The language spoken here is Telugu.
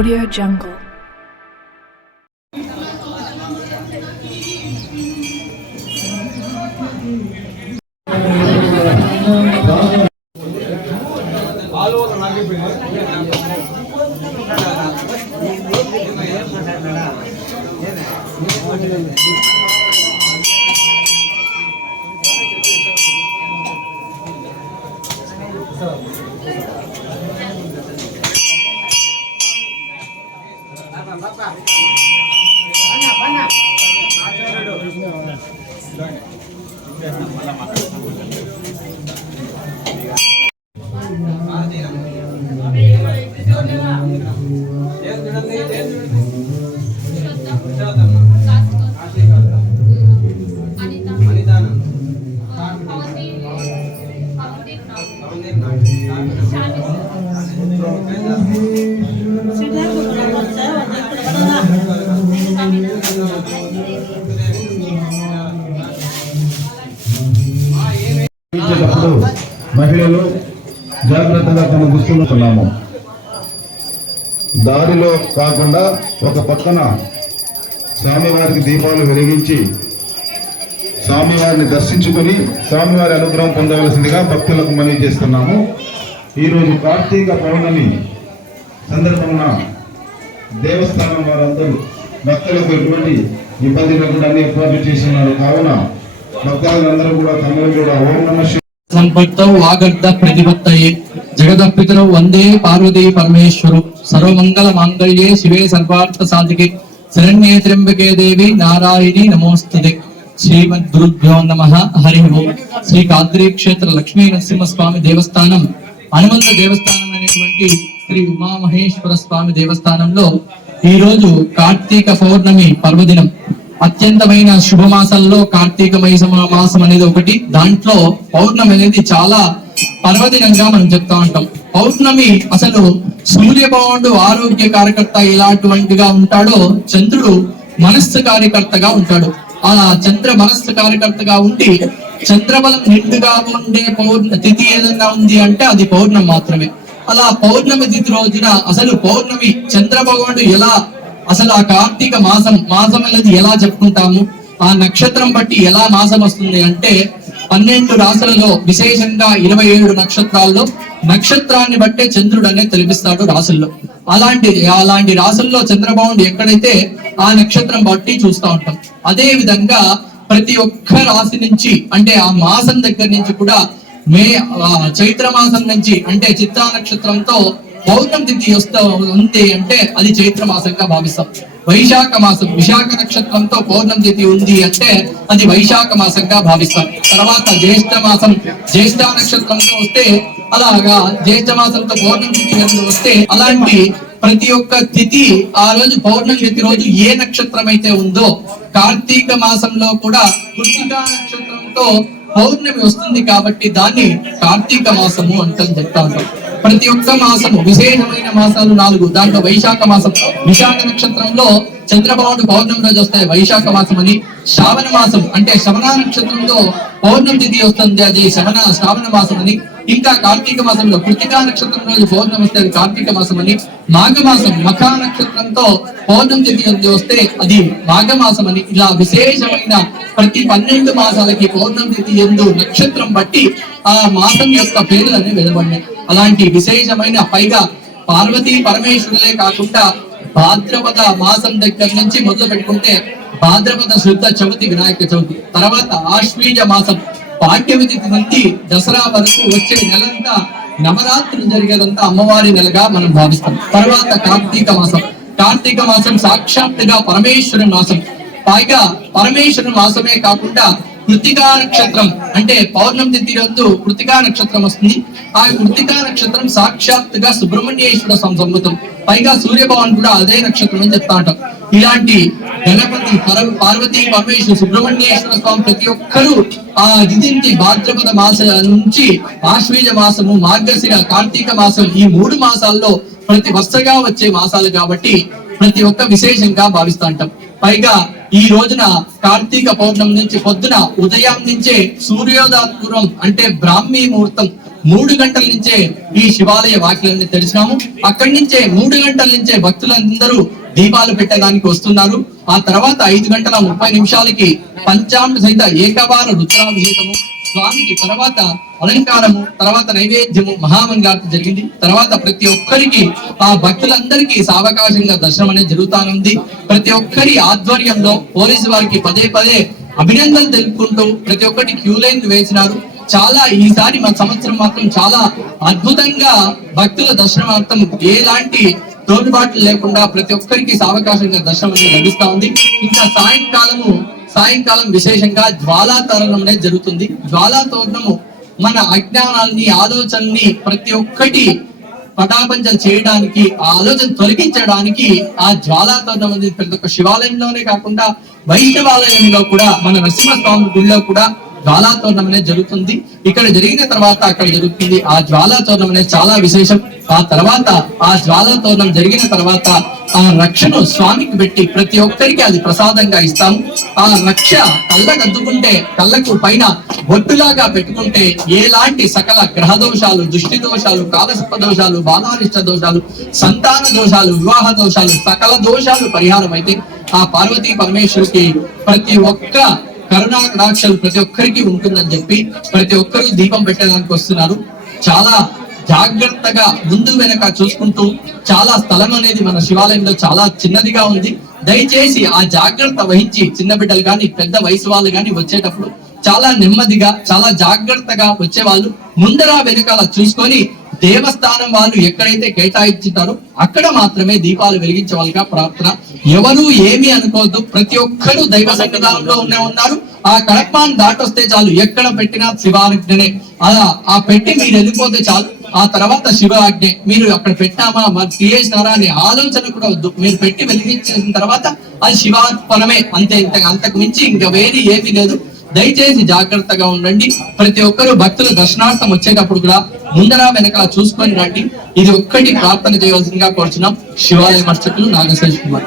Audio Jungle. So, మహిళలు జాగ్రత్తగా తమ దుస్తులు ఉన్నాము దారిలో కాకుండా ఒక పక్కన స్వామివారికి దీపాలు వెలిగించి స్వామివారిని దర్శించుకొని స్వామివారి అనుగ్రహం పొందవలసిందిగా భక్తులకు మనవి చేస్తున్నాము. ఈరోజు కార్తీక పౌర్ణమి. సందర్భమున దేవస్థానం వారందరూ భక్తులకు ఎటువంటి ఇబ్బంది లేకుండా అన్ని ఏర్పాట్లు చేస్తున్నారు. కావున భక్తులందరూ కూడా తమను కూడా ఓం నమ సంపత్తౌ వాగర్ధ ప్రతిపత్తయే. జగదప్పితరౌ వందే పార్వతీ పరమేశ్వరు. సర్వమంగళ మాంగళ్యే శివే సర్వార్థ సాధికే. శరణ్యే త్రింబకే దేవి నారాయణి నమోస్తుతే. శ్రీమద్ నమ. హరి ఓం. శ్రీ కాద్రీ క్షేత్ర లక్ష్మీ నరసింహస్వామి దేవస్థానం. హనుమంత దేవస్థానం అనేటువంటి శ్రీ ఉమామహేశ్వర స్వామి దేవస్థానంలో ఈ రోజు కార్తీక పౌర్ణమి పర్వదినం. అత్యంతమైన శుభమాసంలో కార్తీక మాసం అనేది ఒకటి. దాంట్లో పౌర్ణమి అనేది చాలా పర్వదినంగా మనం చెప్తా ఉంటాం. పౌర్ణమి అసలు సూర్య భగవానుడు ఆరోగ్య కార్యకర్త ఎలాంటివంటిగా ఉంటాడో చంద్రుడు మనస్సు కార్యకర్తగా ఉంటాడు. ఆ చంద్ర మనస్సు కార్యకర్తగా ఉండి చంద్రబలం నిండుగా ఉండే పౌర్ణ తిథి ఏదన్నా ఉంది అంటే అది పౌర్ణం మాత్రమే. అలా పౌర్ణమి తిథి రోజున అసలు పౌర్ణమి చంద్ర భగవానుడు ఎలా అసలు ఆ కార్తీక మాసం మాసం అనేది ఎలా చెప్పుకుంటాము? ఆ నక్షత్రం బట్టి ఎలా మాసం వస్తుంది అంటే పన్నెండు రాసులలో విశేషంగా ఇరవై ఏడు నక్షత్రాల్లో నక్షత్రాన్ని బట్టే చంద్రుడు అనేది తెలిపిస్తాడు రాసుల్లో అలాంటి అలాంటి రాసుల్లో చంద్రబాబు ఎక్కడైతే ఆ నక్షత్రం బట్టి చూస్తూ ఉంటాం. అదే విధంగా ప్రతి ఒక్క రాశి నుంచి అంటే ఆ మాసం దగ్గర నుంచి కూడా మే చైత్ర మాసం నుంచి అంటే చిత్రా నక్షత్రంతో పౌర్ణం తిథి వస్తూ ఉంది అంటే అది చైత్ర మాసంగా భావిస్తాం. వైశాఖ మాసం విశాఖ నక్షత్రంతో పౌర్ణం తిథి ఉంది అంటే అది వైశాఖ మాసంగా భావిస్తాం. తర్వాత జ్యేష్ఠ మాసం జ్యేష్ఠ నక్షత్రంతో వస్తే అలాగా జ్యేష్ఠ మాసంతో పౌర్ణం తిథి వస్తే అలాంటి ప్రతి ఒక్క తిథి ఆ రోజు పౌర్ణమి తిథి రోజు ఏ నక్షత్రం అయితే ఉందో కార్తీక మాసంలో కూడా కృతికా నక్షత్రంతో పౌర్ణమి వస్తుంది కాబట్టి దాన్ని కార్తీక మాసము అంటాం చెప్తా ఉంటాం. ప్రతి ఒక్క మాసము విశేషమైన మాసాలు నాలుగు దాంట్లో వైశాఖ మాసం విశాఖ నక్షత్రంలో చంద్రబాబు పౌర్ణమి రోజు వస్తాయి. వైశాఖ మాసం అని శ్రావణ మాసం అంటే శ్రవణ నక్షత్రంలో పౌర్ణమి తిథి వస్తుంది. అది శ్రవణ శ్రావణ మాసం అని ఇంకా కార్తీక మాసంలో కృతికా నక్షత్రం రోజు పౌర్ణమి వస్తే అది కార్తీక మాసం అని మాఘమాసం మఖా నక్షత్రంతో పౌర్ణమి తిథి వస్తే అది మాఘమాసం అని ఇలా విశేషమైన ప్రతి పన్నెండు మాసాలకి పౌర్ణమి తిథి ఎందు నక్షత్రం బట్టి ఆ మాసం యొక్క పేర్లు అనేవి వెలువడినాయి అలాంటి విశేషమైన పైగా పార్వతీ పరమేశ్వరులే కాకుండా భాద్రపద మాసం దగ్గర నుంచి మొదలు పెట్టుకుంటే భాద్రపద శుద్ధ చవితి వినాయక చవితి తర్వాత ఆశ్వీజ మాసం పాఠ్యమి నుంచి దసరా వరకు వచ్చే నెలంతా నవరాత్రులు జరిగేదంతా అమ్మవారి నెలగా మనం భావిస్తాం. తర్వాత కార్తీక మాసం. కార్తీక మాసం సాక్షాత్తుగా పరమేశ్వరుని మాసం. పైగా పరమేశ్వరుని మాసమే కాకుండా కృతికా నక్షత్రం అంటే పౌర్ణమి తిథి రోజు కృతికా నక్షత్రం వస్తుంది. ఆ కృతికా నక్షత్రం సాక్షాత్తుగా సుబ్రహ్మణ్యేశ్వర సంసంగతం పైగా సూర్యభవన్ కూడా అదే నక్షత్రం అని చెప్తా ఉంటాం. ఇలాంటి గణపతి పర- పార్వతీ పరమేశ్వర సుబ్రహ్మణ్యేశ్వర స్వామి ప్రతి ఒక్కరూ ఆ తిథింటి భాద్రపద మాస నుంచి ఆశ్వీజ మాసము మార్గశిర కార్తీక మాసం ఈ మూడు మాసాల్లో ప్రతి వరుసగా వచ్చే మాసాలు కాబట్టి ప్రతి ఒక్క విశేషంగా భావిస్తూ ఉంటాం. పైగా ఈ రోజున కార్తీక పౌర్ణమి నుంచి పొద్దున ఉదయం నుంచే సూర్యోదయ పూర్వం అంటే బ్రాహ్మీ ముహూర్తం మూడు గంటల నుంచే ఈ శివాలయ వాక్యాలని తెలిసినాము అక్కడి నుంచే మూడు గంటల నుంచే భక్తులందరూ దీపాలు పెట్టడానికి వస్తున్నారు. ఆ తర్వాత ఐదు గంటల ముప్పై నిమిషాలకి పంచామృత సహిత ఏకవార రుద్రాభిషేకము స్వామికి తర్వాత అలంకారము తర్వాత నైవేద్యము మహామంగారతి జరిగింది. తర్వాత ప్రతి ఒక్కరికి ఆ భక్తులందరికీ సావకాశంగా దర్శనం అనేది జరుగుతానుంది. ప్రతి ఒక్కరి ఆధ్వర్యంలో పోలీసు వారికి పదే పదే అభినందనలు తెలుపుకుంటూ ప్రతి ఒక్కటి క్యూ లైన్ వేసినారు. చాలా ఈసారి మన సంవత్సరం మాత్రం చాలా అద్భుతంగా భక్తుల దర్శనార్థం ఎలాంటి తోడుబాట్లు లేకుండా ప్రతి ఒక్కరికి సావకాశంగా దర్శనం అనేది లభిస్తా ఉంది. ఇంకా సాయంకాలము సాయంకాలం విశేషంగా జ్వాలా తోరణం అనేది జరుగుతుంది. జ్వాలా తోరణము మన అజ్ఞానాన్ని ఆలోచనని ప్రతి ఒక్కటి పటాపంచం చేయడానికి ఆ ఆలోచన తొలగించడానికి ఆ జ్వాలా అనేది ప్రతి ఒక్క శివాలయంలోనే కాకుండా వైష్ణవాలయంలో కూడా మన నరసింహస్వామి గుడిలో కూడా జ్వాలా తోరణమనే జరుగుతుంది. ఇక్కడ జరిగిన తర్వాత అక్కడ జరుగుతుంది. ఆ జ్వాలా తోరణం అనేది చాలా విశేషం. ఆ తర్వాత ఆ జ్వాలా తోరణం జరిగిన తర్వాత ఆ రక్షను స్వామికి పెట్టి ప్రతి ఒక్కరికి అది ప్రసాదంగా ఇస్తాము. ఆ రక్ష కళ్ళకద్దుకుంటే కళ్ళకు పైన బొట్టులాగా పెట్టుకుంటే ఎలాంటి సకల గ్రహ దోషాలు దృష్టి దోషాలు కాలసర్ప దోషాలు బాధానిష్ట దోషాలు సంతాన దోషాలు వివాహ దోషాలు సకల దోషాలు పరిహారం అయితే ఆ పార్వతీ పరమేశ్వరికి ప్రతి ఒక్క కరుణా కటాక్షలు ప్రతి ఒక్కరికి ఉంటుందని చెప్పి ప్రతి ఒక్కరు దీపం పెట్టడానికి వస్తున్నారు. చాలా జాగ్రత్తగా ముందు వెనక చూసుకుంటూ చాలా స్థలం అనేది మన శివాలయంలో చాలా చిన్నదిగా ఉంది. దయచేసి ఆ జాగ్రత్త వహించి చిన్న బిడ్డలు కానీ పెద్ద వయసు వాళ్ళు కానీ వచ్చేటప్పుడు చాలా నెమ్మదిగా చాలా జాగ్రత్తగా వచ్చేవాళ్ళు. ముందర వెనకాల చూసుకొని దేవస్థానం వాళ్ళు ఎక్కడైతే కేటాయించుతారో అక్కడ మాత్రమే దీపాలు వెలిగించవాలిగా ప్రార్థన. ఎవరు ఏమి అనుకోవద్దు. ప్రతి ఒక్కరు దైవ సన్నిధానంలో ఉండే ఉన్నారు. ఆ కడపాన్ని దాటొస్తే చాలు. ఎక్కడ పెట్టినా శివాజ్ఞనే అలా ఆ పెట్టి మీరు వెళ్ళిపోతే చాలు. ఆ తర్వాత శివాజ్ఞ. మీరు అక్కడ పెట్టామా? మరి తీయేసినారా అనే ఆలోచన కూడా వద్దు. మీరు పెట్టి వెలిగించేసిన తర్వాత అది శివార్పణమే. అంతే ఇంత అంతకు మించి ఇంకా వేరే ఏమీ లేదు. దయచేసి జాగ్రత్తగా ఉండండి. ప్రతి ఒక్కరు భక్తుల దర్శనార్థం వచ్చేటప్పుడు కూడా ముందర వెనకాల చూసుకొని రండి. ఇది ఒక్కటి ప్రార్థన చేయవలసిందిగా కోరుచున్నాం. శివాలయ మర్చకులు నాగశేష్ కుమార్.